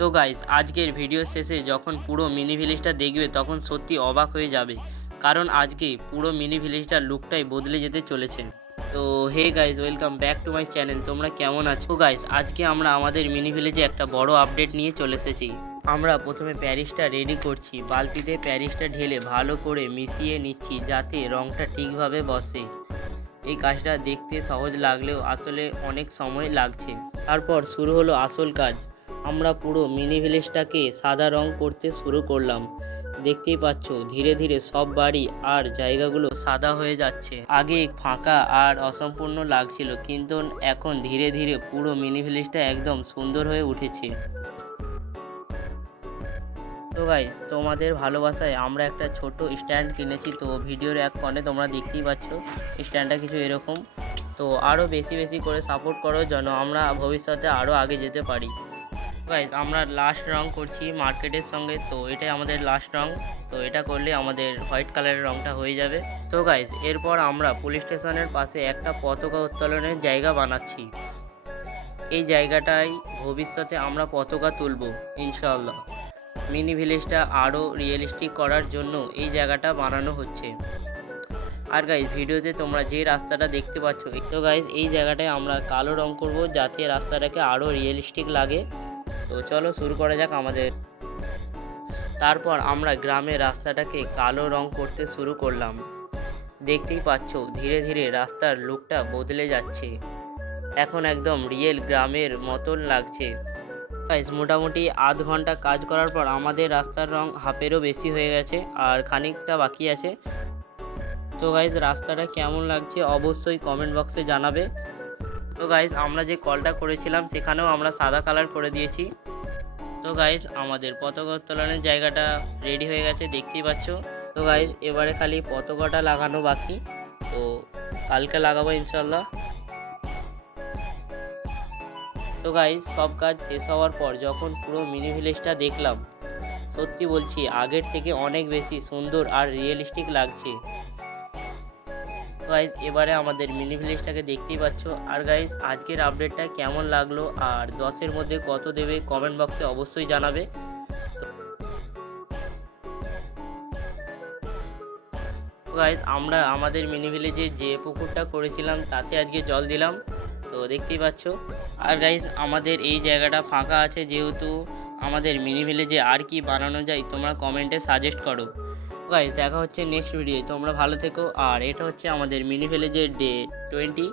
তো গাইস আজকের ভিডিও শেষে যখন পুরো মিনি ভিলেজটা দেখবে তখন সত্যি অবাক হয়ে যাবে, কারণ আজকে পুরো মিনি ভিলেজটার লুকটাই বদলে যেতে চলেছে। তো hey guys, welcome back to my channel. তোমরা কেমন আছো গাইস? আজকে আমরা আমাদের মিনি ভিলেজে একটা বড় আপডেট নিয়ে চলে এসেছি। আমরা প্রথমে প্যারিসটা রেডি করছি, বালতিতে প্যারিসটা ঢেলে ভালো করে মিশিয়ে নিচ্ছি যাতে রঙটা ঠিকভাবে বসে। এই কাজটা দেখতে সহজ লাগলেও আসলে অনেক সময় লাগছে। তারপর শুরু হলো আসল কাজ। আমরা পুরো মিনি ভিলেজটাকে সাদা রং করতে শুরু করলাম। দেখতেই পাচ্ছ ধীরে ধীরে সব বাড়ি আর জায়গাগুলো সাদা হয়ে যাচ্ছে। আগে ফাঁকা আর অসম্পূর্ণ লাগছিল, কিন্তু এখন ধীরে ধীরে পুরো মিনি ভিলেজটা একদম সুন্দর হয়ে উঠেছে। তো গাইস, তোমাদের ভালোবাসায় আমরা একটা ছোট স্ট্যান্ড কিনেছি। তো ভিডিওর এক কোণে তোমরা দেখতেই পাচ্ছ স্ট্যান্ডটা কিছু এরকম। তো আরও বেশি বেশি করে সাপোর্ট করো যেন আমরা ভবিষ্যতে আরও আগে যেতে পারি। গাইস, আমরা লাস্ট রং করছি মার্কেটের সঙ্গে। তো এটাই আমাদের লাস্ট রং। তো এটা করলে আমাদের হোয়াইট কালারের রংটা হয়ে যাবে। তো গাইস, এরপর আমরা পুলিশ স্টেশনের পাশে একটা পতাকা উত্তোলনের জায়গা বানাচ্ছি। এই জায়গাটায় ভবিষ্যতে আমরা পতাকা তুলব ইনশাআল্লাহ। মিনি ভিলেজটা আরও রিয়েলিস্টিক করার জন্য এই জায়গাটা বানানো হচ্ছে। আর গাইস, ভিডিওতে তোমরা যে রাস্তাটা দেখতে পাচ্ছ, তো গাইস এই জায়গাটায় আমরা কালো রং করব যাতে রাস্তাটাকে আরও রিয়েলিস্টিক লাগে। তো চলো শুরু করা যাক আমাদের। তারপর আমরা গ্রামের রাস্তাটাকে কালো রং করতে শুরু করলাম। দেখতেই পাচ্ছ ধীরে ধীরে রাস্তার লুকটা বদলে যাচ্ছে, এখন একদম রিয়েল গ্রামের মতন লাগছে। গাইস, মোটামুটি আধ ঘন্টা কাজ করার পর আমাদের রাস্তার রং হাফেরও বেশি হয়ে গেছে আর খানিকটা বাকি আছে। তো গাইস, রাস্তাটা কেমন লাগছে অবশ্যই কমেন্ট বক্সে জানাবে। তো গাইস, আমরা যে কলটা করেছিলাম সেখানেও আমরা সাদা কালার করে দিয়েছি। তো গাইস, আমাদের পতাকা উত্তোলনের জায়গাটা রেডি হয়ে গেছে, দেখতেই পাচ্ছ। তো গাইস, এবারে খালি পতাকাটা লাগানো বাকি। তো কালকে লাগাবো ইনশাল্লাহ। তো গাইস, সব কাজ শেষ হওয়ার পর যখন পুরো মিনি ভিলেজটা দেখলাম, সত্যি বলছি আগের থেকে অনেক বেশি সুন্দর আর রিয়েলিস্টিক লাগছে। গাইস, এবারে আমাদের মিনি ভিলেজটাকে দেখতেই পাচ্ছ। আর গাইস, আজকের আপডেটটা কেমন লাগলো আর 10-এর মধ্যে কত দেবে কমেন্ট বক্সে অবশ্যই জানাবে। তো গাইস, আমরা আমাদের মিনি ভিলেজে যে পুকুরটা করেছিলাম তাতে আজকে জল দিলাম, তো দেখতেই পাচ্ছ। আর গাইস, আমাদের এই জায়গাটা ফাঁকা আছে, যেহেতু আমাদের মিনি ভিলেজে আর কি বানানো যায় তোমরা কমেন্টে সাজেস্ট করো। গাইস, দেখা হচ্ছে নেক্সট ভিডিও। তোমরা ভালো থেকো। আর এটা হচ্ছে আমাদের মিনি ভিলেজের ডে 20।